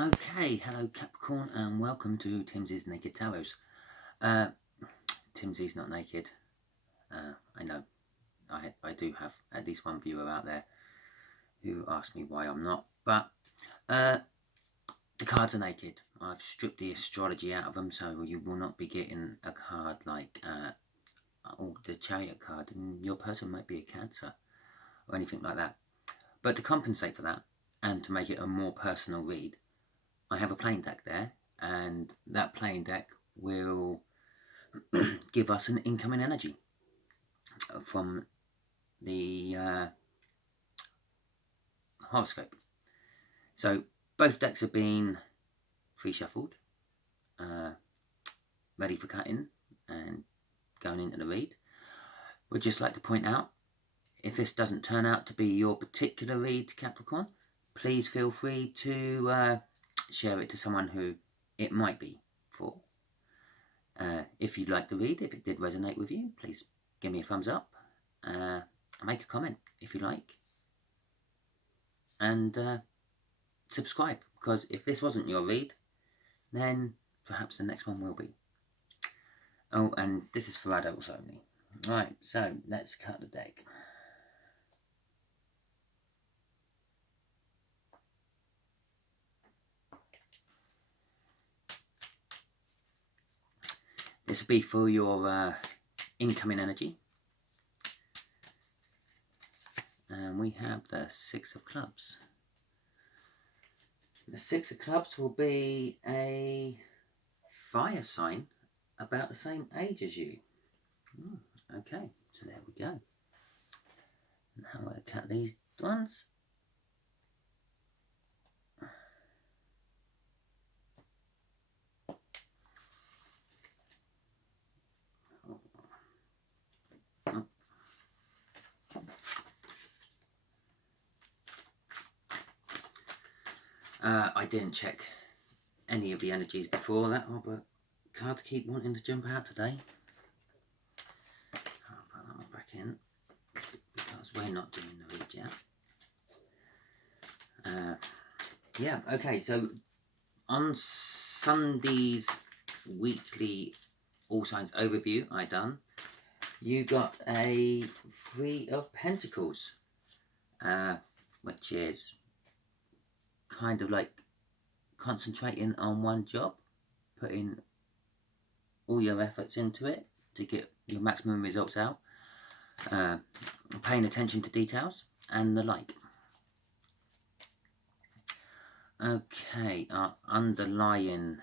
Okay, hello Capricorn and welcome to Timsy's Naked Tarot. Timsy's not naked. I know. I do have at least one viewer out there who asked me why I'm not. But the cards are naked. I've stripped the astrology out of them, so you will not be getting a card like the Chariot card, and your person might be a Cancer or anything like that. But to compensate for that and to make it a more personal read, I have a playing deck there, and that playing deck will give us an incoming energy from the horoscope. So both decks have been pre-shuffled, ready for cutting and going into the read. Would just like to point out, if this doesn't turn out to be your particular read, Capricorn, please feel free to share it to someone who it might be for. If you like the read, if it did resonate with you, please give me a thumbs up. Make a comment if you like. And subscribe, because if this wasn't your read, then perhaps the next one will be. Oh, and this is for adults only. Right, so let's cut the deck. This will be for your incoming energy. And we have the Six of Clubs. The Six of Clubs will be a fire sign about the same age as you. Okay, so there we go. Now we'll cut these ones. I didn't check any of the energies before that, but cards keep wanting to jump out today. I'll put that one back in, because we're not doing the read yet. Yeah, okay, so on Sunday's weekly All Signs overview you got a Three of Pentacles, which is kind of like concentrating on one job, putting all your efforts into it to get your maximum results out, paying attention to details and the like. Okay, our underlying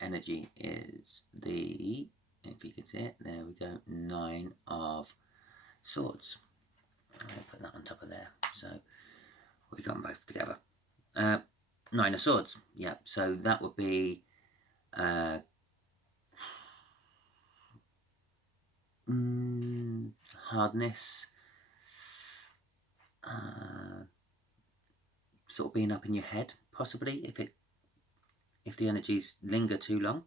energy is the, if you can see it, there we go, Nine of Swords. I'll put that on top of there, so we got them both together. Nine of Swords, yeah, so that would be hardness, sort of being up in your head, possibly, if the energies linger too long.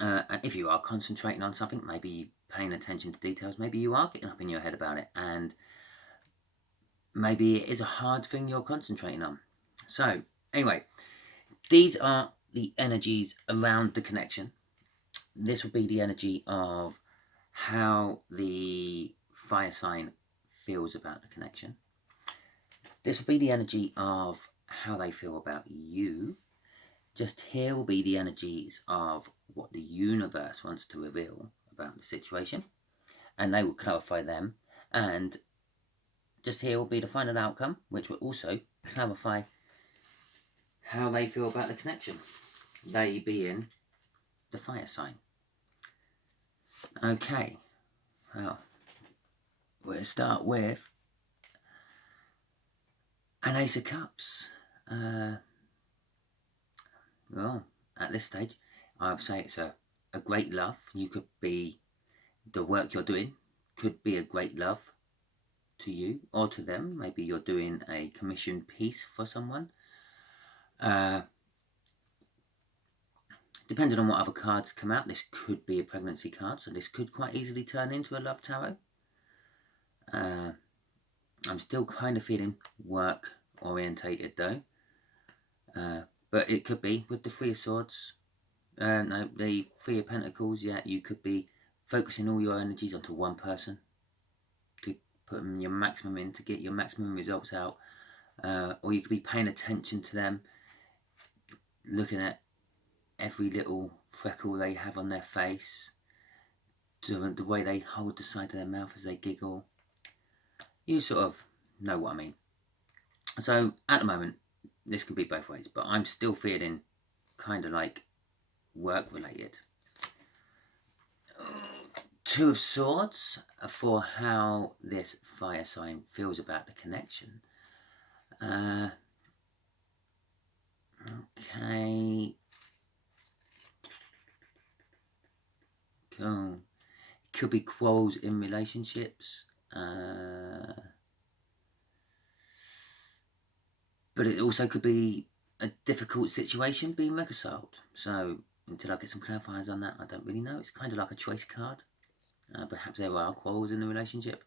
And if you are concentrating on something, maybe paying attention to details, maybe you are getting up in your head about it, and maybe it is a hard thing you're concentrating on. So, anyway, these are the energies around the connection. This will be the energy of how the fire sign feels about the connection. This will be the energy of how they feel about you. Just here will be the energies of what the universe wants to reveal about the situation, and they will clarify them. And just here will be the final outcome, which will also clarify how they feel about the connection, they being the fire sign. Okay, well, we'll start with an Ace of Cups. Well, at this stage, I would say it's a great love. You could be, the work you're doing could be a great love to you or to them. Maybe you're doing a commission piece for someone. Depending on what other cards come out, this could be a pregnancy card, so this could quite easily turn into a love tarot. I'm still kind of feeling work orientated though. But it could be with the Three of Swords, no, the Three of Pentacles, yeah, you could be focusing all your energies onto one person to put your maximum in, to get your maximum results out. Or you could be paying attention to them, looking at every little freckle they have on their face, to the way they hold the side of their mouth as they giggle. You sort of know what I mean. So at the moment, this can be both ways, but I'm still feeling kind of like work related. Two of Swords for how this fire sign feels about the connection. Okay. Cool. Could be quarrels in relationships. But it also could be a difficult situation being reconciled. So until I get some clarifiers on that, I don't really know. It's kind of like a choice card. Perhaps there are quarrels in the relationship.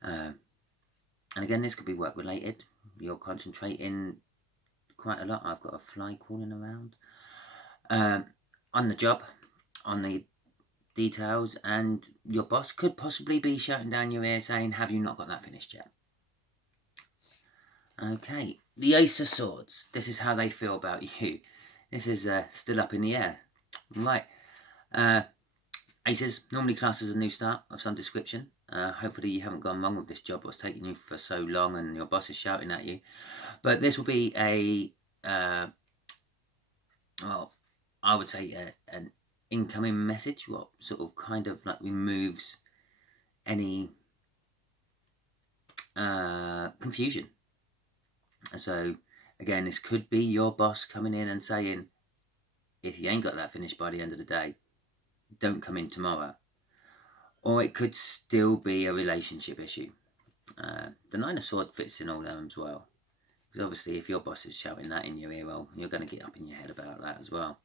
And again, this could be work related. You're concentrating quite a lot. I've got a fly crawling around. On the job, on the details, and your boss could possibly be shouting down your ear saying, have you not got that finished yet? Okay, the Ace of Swords. This is how they feel about you. This is still up in the air. Right. Aces, normally classed as a new start of some description. Hopefully you haven't gone wrong with this job, what's taking you for so long and your boss is shouting at you. But this will be a, well, I would say an incoming message, what sort of kind of like removes any confusion. So again, this could be your boss coming in and saying, if you ain't got that finished by the end of the day, don't come in tomorrow. Or it could still be a relationship issue. The Nine of Swords fits in all them as well. Because obviously if your boss is shouting that in your ear, well, you're going to get up in your head about that as well.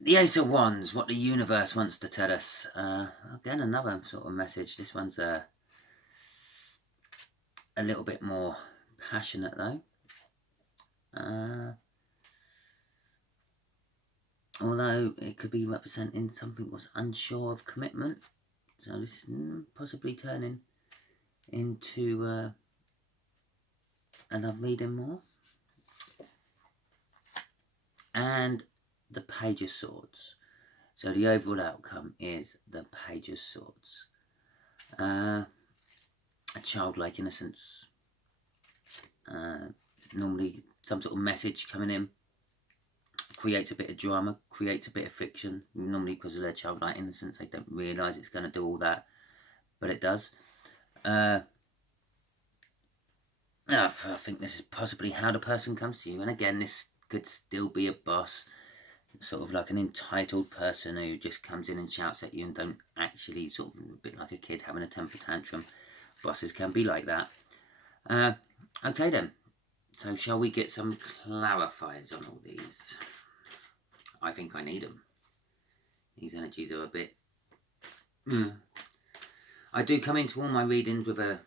The Ace of Wands, what the universe wants to tell us. Again, another sort of message. This one's a little bit more passionate though. Although it could be representing something was unsure of commitment. So this is possibly turning into and I'm reading more. And the Page of Swords. So the overall outcome is the Page of Swords. A childlike innocence. Normally some sort of message coming in. Creates a bit of drama, creates a bit of friction. Normally because of their childlike innocence, they don't realise it's going to do all that. But it does. I think this is possibly how the person comes to you. And again, this could still be a boss, sort of like an entitled person who just comes in and shouts at you and don't actually, sort of a bit like a kid having a temper tantrum. Bosses can be like that. Okay then, so shall we get some clarifiers on all these? I think I need them. These energies are a bit... I do come into all my readings with a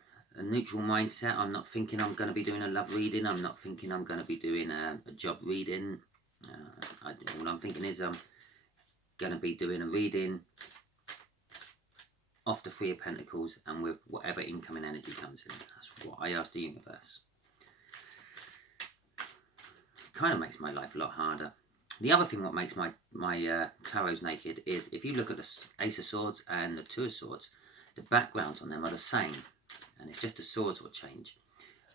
neutral mindset. I'm not thinking I'm going to be doing a love reading. I'm not thinking I'm going to be doing a job reading. All I'm thinking is I'm going to be doing a reading off the Three of Pentacles and with whatever incoming energy comes in. That's what I ask the universe. Kind of makes my life a lot harder. The other thing what makes my tarots naked is if you look at the Ace of Swords and the Two of Swords, the backgrounds on them are the same. And it's just the swords will change.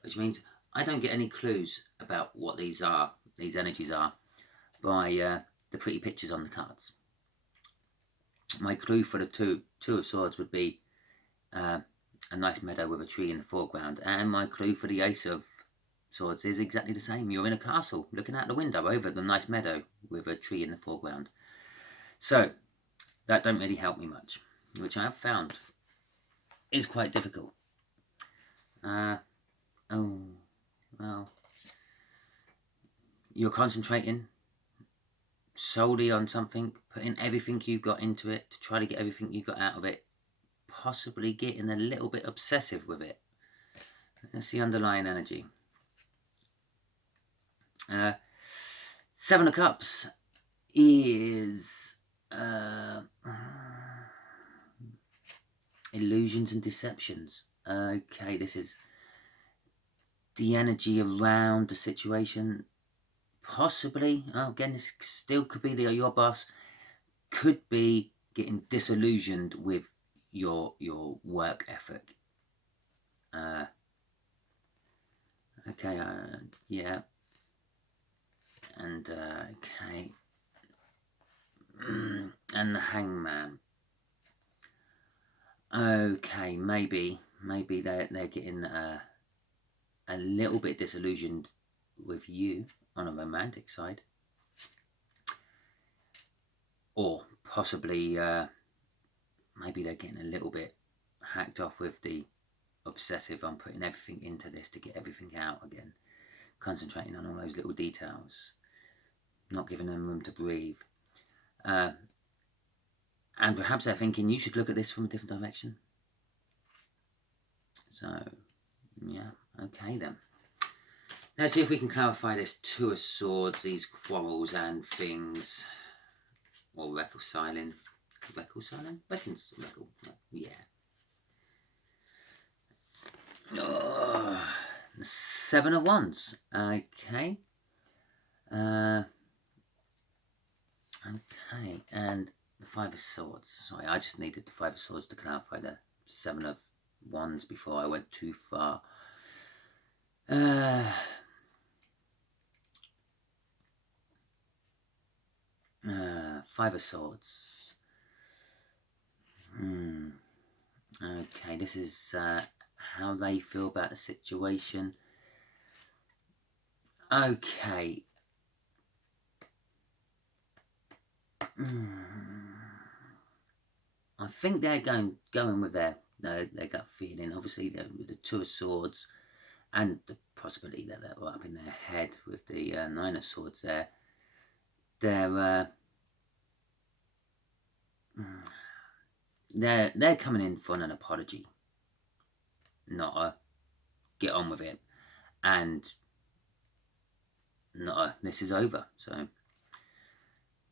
Which means I don't get any clues about what these energies are, by the pretty pictures on the cards. My clue for the two of Swords would be a nice meadow with a tree in the foreground. And my clue for the Ace of Swords is exactly the same. You're in a castle looking out the window over the nice meadow with a tree in the foreground. So that don't really help me much, which I have found is quite difficult. Oh, well, you're concentrating solely on something, putting everything you've got into it to try to get everything you got out of it, possibly getting a little bit obsessive with it. That's the underlying energy. Seven of Cups is illusions and deceptions. Okay, this is the energy around the situation. Possibly, again, this still could be your boss could be getting disillusioned with your work ethic. Okay, yeah, and okay, and the Hangman. Okay, maybe they're getting a little bit disillusioned with you on a romantic side, or possibly maybe they're getting a little bit hacked off with the obsessive. I'm putting everything into this to get everything out again, concentrating on all those little details, not giving them room to breathe. And perhaps they're thinking you should look at this from a different direction. So, yeah, okay then. Let's see if we can clarify this Two of Swords, these quarrels and things. Or reconciling. Yeah. The Seven of Wands. Okay. Okay, and the Five of Swords. Sorry, I just needed the Five of Swords to clarify the Seven of Wands before I went too far. Five of Swords. Okay, this is how they feel about the situation. Okay. I think they're going with their gut feeling. Obviously, with the Two of Swords, and the possibility that they're up in their head with the Nine of Swords there. They're coming in for an apology, not a get on with it, and not a this is over. So,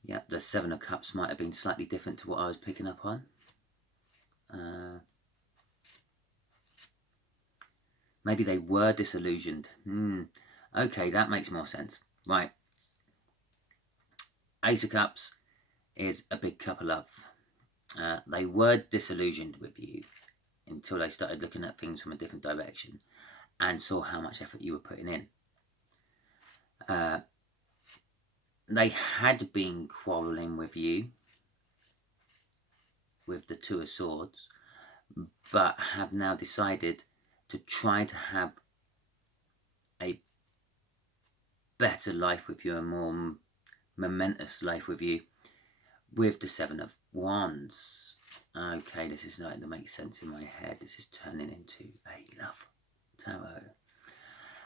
yeah, the Seven of Cups might have been slightly different to what I was picking up on. Maybe they were disillusioned. Okay, that makes more sense. Right. Ace of Cups is a big cup of love. They were disillusioned with you until they started looking at things from a different direction and saw how much effort you were putting in. They had been quarrelling with you with the Two of Swords, but have now decided to try to have a better life with you, a more momentous life with you, with the Seven of Wands. Okay, this is starting to make sense in my head. This is turning into a love tarot.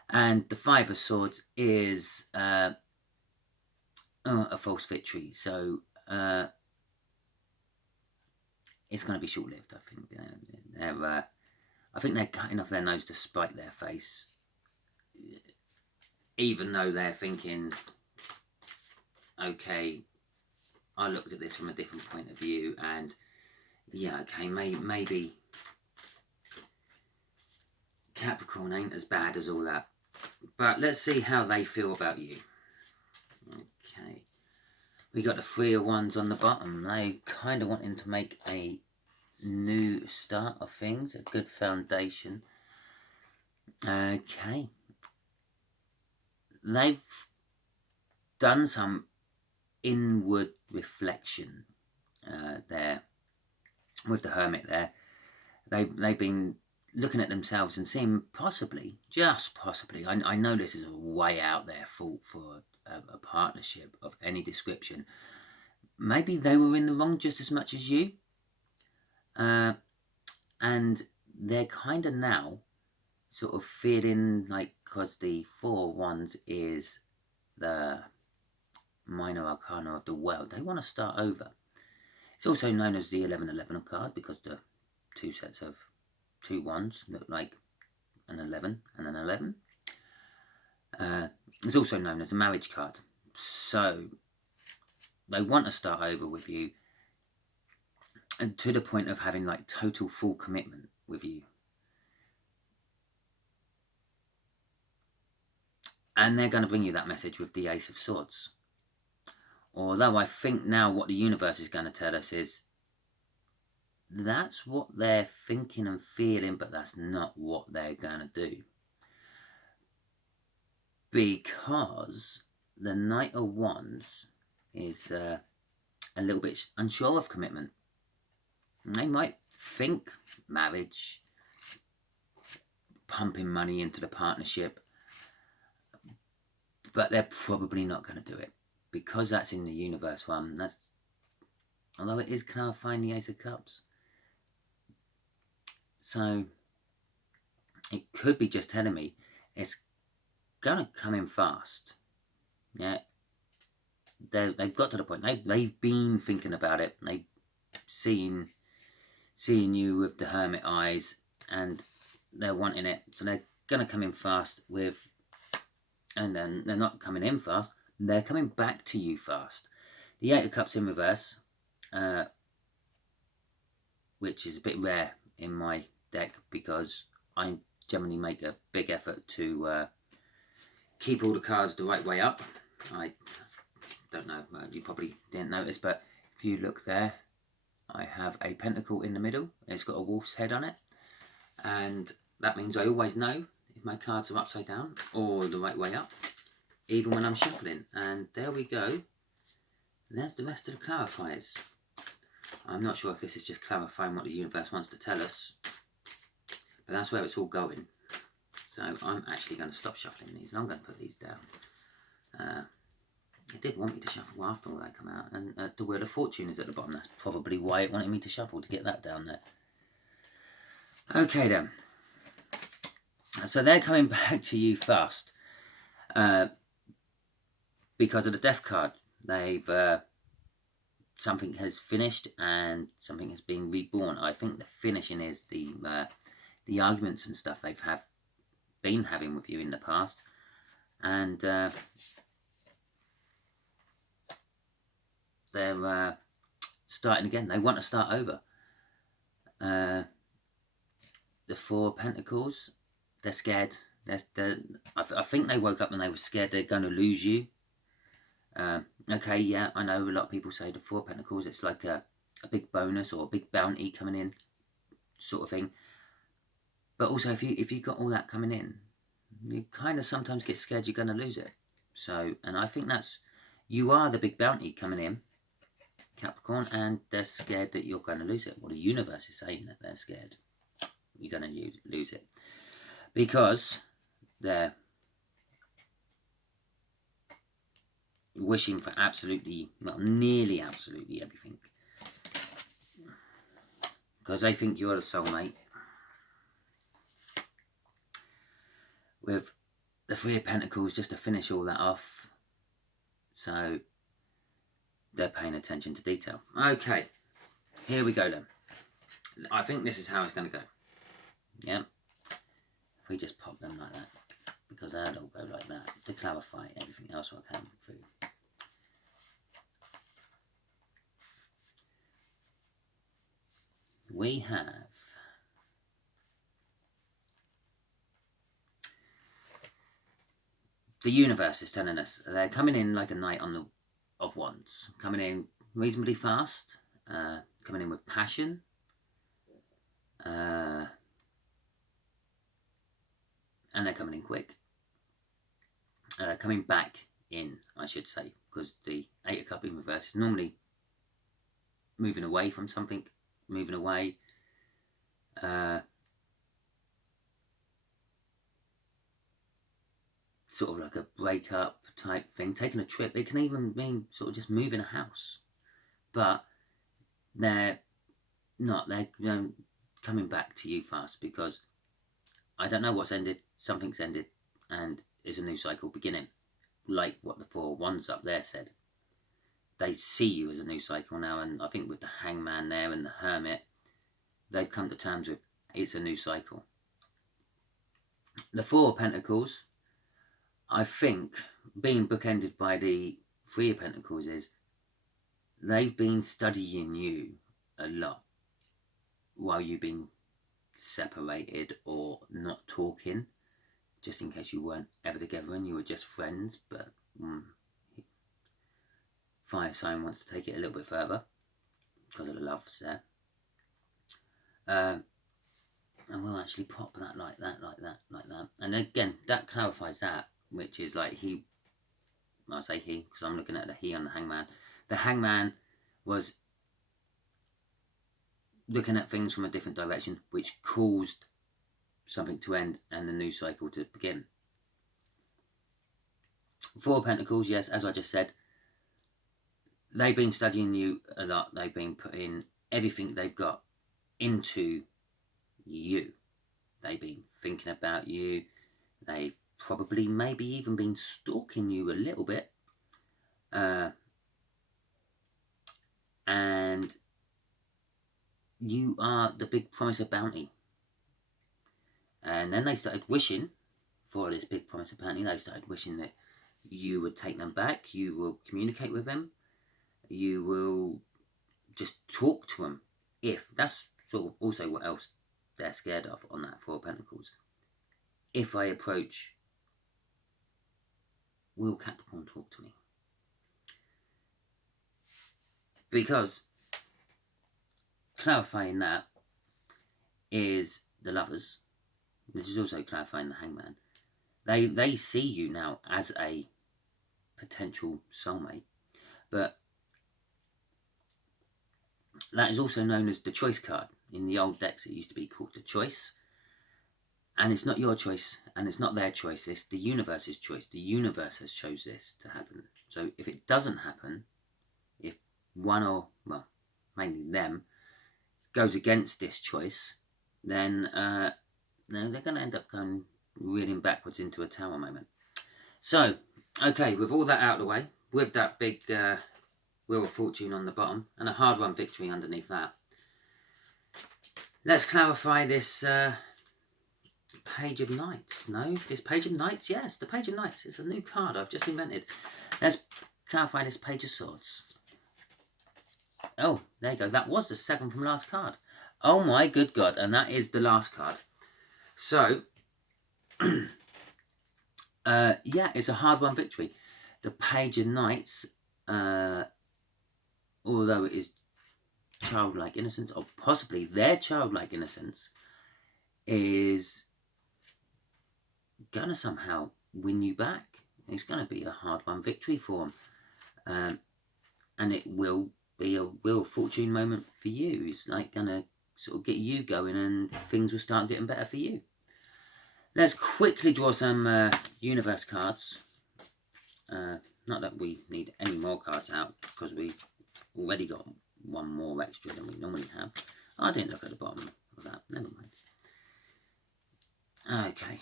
And the Five of Swords is a false victory. So it's going to be short-lived, I think. I think they're cutting off their nose to spite their face, even though they're thinking, okay, I looked at this from a different point of view, and yeah, okay, maybe Capricorn ain't as bad as all that. But let's see how they feel about you. Okay, we got the Three of Wands on the bottom. They kind of wanting to make a new start of things, a good foundation. Okay, they've done some inward reflection there with the Hermit there. They've been looking at themselves and seeing possibly, just possibly, I know this is a way out there for a partnership of any description, maybe they were in the wrong just as much as you, and they're kind of now sort of feeling like, because the Four of Wands is the minor arcana of the world, they want to start over. It's also known as the 11-11 card because the two sets of two wands look like an 11 and an 11. It's also known as a marriage card. So they want to start over with you, and to the point of having like total full commitment with you. And they're going to bring you that message with the Ace of Swords. Although I think now what the universe is going to tell us is that's what they're thinking and feeling, but that's not what they're going to do. Because the Knight of Wands is a little bit unsure of commitment. They might think marriage, pumping money into the partnership, but they're probably not going to do it. Because that's in the universe one, that's, although it is clarifying the Ace of Cups. So it could be just telling me it's going to come in fast. Yeah, they've got to the point. They've been thinking about it. They've seeing you with the hermit eyes, and they're wanting it. So they're going to come in fast with, and then they're not coming in fast. They're coming back to you fast. The Eight of Cups in reverse, which is a bit rare in my deck because I generally make a big effort to keep all the cards the right way up. I don't know, you probably didn't notice, but if you look there, I have a pentacle in the middle. It's got a wolf's head on it, and that means I always know if my cards are upside down or the right way up, even when I'm shuffling. And there we go. There's the rest of the clarifiers. I'm not sure if this is just clarifying what the universe wants to tell us, but that's where it's all going. So I'm actually going to stop shuffling these, and I'm going to put these down. It did want me to shuffle after all that come out, and the Wheel of Fortune is at the bottom. That's probably why it wanted me to shuffle, to get that down there. Okay then. So they're coming back to you fast because of the Death card. They've something has finished and something has been reborn. I think the finishing is the arguments and stuff they've been having with you in the past, and they're starting again. They want to start over. The Four of Pentacles, they're scared. I think they woke up and they were scared they're going to lose you. Okay, yeah, I know a lot of people say the Four of Pentacles, it's like a big bonus or a big bounty coming in, sort of thing. But also, if you got all that coming in, you kind of sometimes get scared you're going to lose it. So, and I think you are the big bounty coming in, Capricorn, and they're scared that you're going to lose it. Well, the universe is saying that they're scared you're going to lose it, because they're wishing for absolutely, well, nearly absolutely everything, because they think you're the soulmate. With the Three of Pentacles, just to finish all that off, so they're paying attention to detail. Okay, here we go then. I think this is how it's going to go. Yeah, if we just pop them like that, because that'll go like that to clarify everything else will come through. We have the universe is telling us they're coming in like a Knight of Wands, coming in reasonably fast, coming in with passion, and they're coming in quick. Coming back in, I should say, because the Eight of Cups in reverse is normally moving away from something, moving away. Sort of like a breakup type thing, taking a trip. It can even mean sort of just moving a house. But they're not. They're coming back to you fast, because I don't know what's ended. Something's ended, and is a new cycle beginning. Like what the Four of Wands up there said. They see you as a new cycle now, and I think with the Hangman there and the Hermit, they've come to terms with it's a new cycle. The Four of Pentacles, I think being bookended by the Three of Pentacles is they've been studying you a lot while you've been separated or not talking, just in case you weren't ever together and you were just friends. But fire sign wants to take it a little bit further because of the loves there. And we'll actually pop that like that, like that, like that. And again, that clarifies that, which is like he, I'll say he because I'm looking at the he on the hangman. The hangman was looking at things from a different direction, which caused something to end and the new cycle to begin. Four of Pentacles, yes, as I just said, they've been studying you a lot. They've been putting everything they've got into you. They've been thinking about you. They've probably maybe even been stalking you a little bit. And you are the big promise of bounty. And then they started wishing for this big promise of bounty. They started wishing that you would take them back. You will communicate with them. You will just talk to them. If that's sort of also what else they're scared of on that Four of Pentacles. If I approach, will Capricorn talk to me? Because clarifying that is the Lovers. This is also clarifying the Hangman. They see you now as a potential soulmate, but that is also known as the Choice card. In the old decks, it used to be called the Choice. And it's not your choice, and it's not their choice. It's the universe's choice. The universe has chose this to happen. So if it doesn't happen, if one or, well, mainly them, goes against this choice, then they're going to end up going reeling backwards into a tower moment. So, okay, with all that out of the way, with that big Wheel of Fortune on the bottom, and a hard-won victory underneath that, let's clarify this Page of Knights. No, this Page of Knights, yes, the Page of Knights. It's a new card I've just invented. Let's clarify this Page of Swords. Oh, there you go. That was the second from last card. Oh my good God, and that is the last card. So, yeah, it's a hard-won victory. The Page of Knights, although it is childlike innocence, or possibly their childlike innocence, is gonna somehow win you back. It's gonna be a hard-won victory for them, and it will be a Wheel of Fortune moment for you. It's like gonna sort of get you going, and things will start getting better for you. Let's quickly draw some universe cards. Not that we need any more cards out, because we've already got one more extra than we normally have. I didn't look at the bottom of that. Never mind. Okay.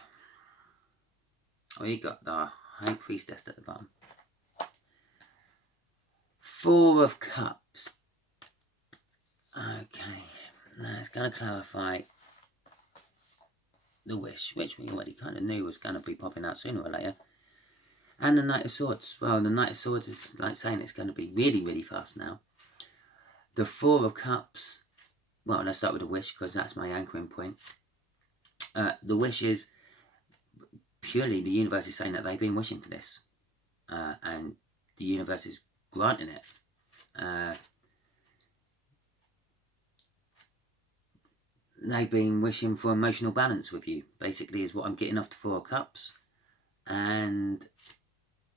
We got the High Priestess at the bottom. Four of Cups. Okay. Now it's going to clarify the Wish, which we already kind of knew was going to be popping out sooner or later. And the Knight of Swords. Well, the Knight of Swords is like saying it's going to be really, really fast now. The Four of Cups. Well, let's start with the Wish, because that's my anchoring point. The Wish is purely the universe is saying that they've been wishing for this. And the universe is granting it. They've been wishing for emotional balance with you, basically, is what I'm getting off the Four of Cups. And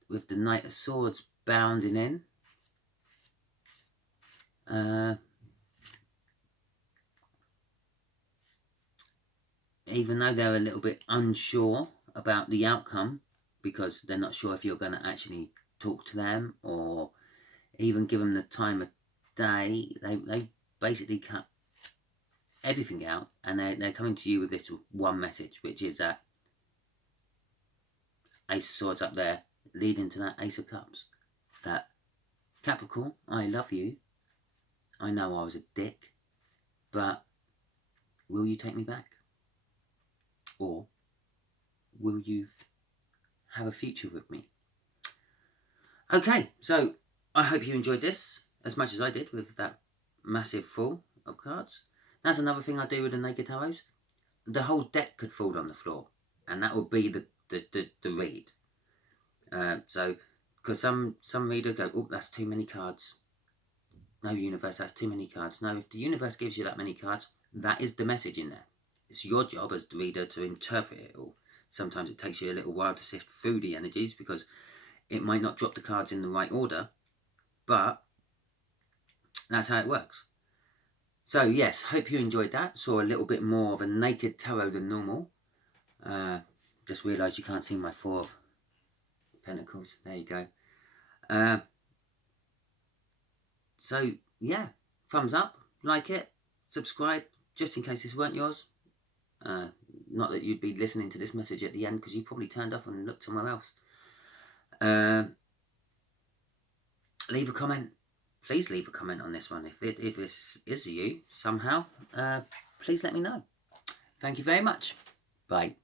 with the Knight of Swords bounding in, even though they're a little bit unsure about the outcome, because they're not sure if you're going to actually talk to them or even give them the time of day, they basically cut everything out, and they're coming to you with this one message, which is that Ace of Swords up there leading to that Ace of Cups. That Capricorn, I love you. I know I was a dick, but will you take me back? Or will you have a future with me. Okay, so I hope you enjoyed this as much as I did with that massive fall of cards. That's another thing I do with the Naked Tarots. The whole deck could fall on the floor, and that would be the read. So, because some reader go, oh, that's too many cards. No, universe, that's too many cards. No, if the universe gives you that many cards, that is the message in there. It's your job as the reader to interpret it all. Sometimes it takes you a little while to sift through the energies because it might not drop the cards in the right order, but that's how it works. So yes, hope you enjoyed that. Saw a little bit more of a naked tarot than normal. Just realised you can't see my 4 of Pentacles. There you go. So yeah, thumbs up, like it, subscribe, just in case this weren't yours. Not that you'd be listening to this message at the end because you probably turned off and looked somewhere else. Leave a comment. Please leave a comment on this one. If this is you somehow, please let me know. Thank you very much. Bye.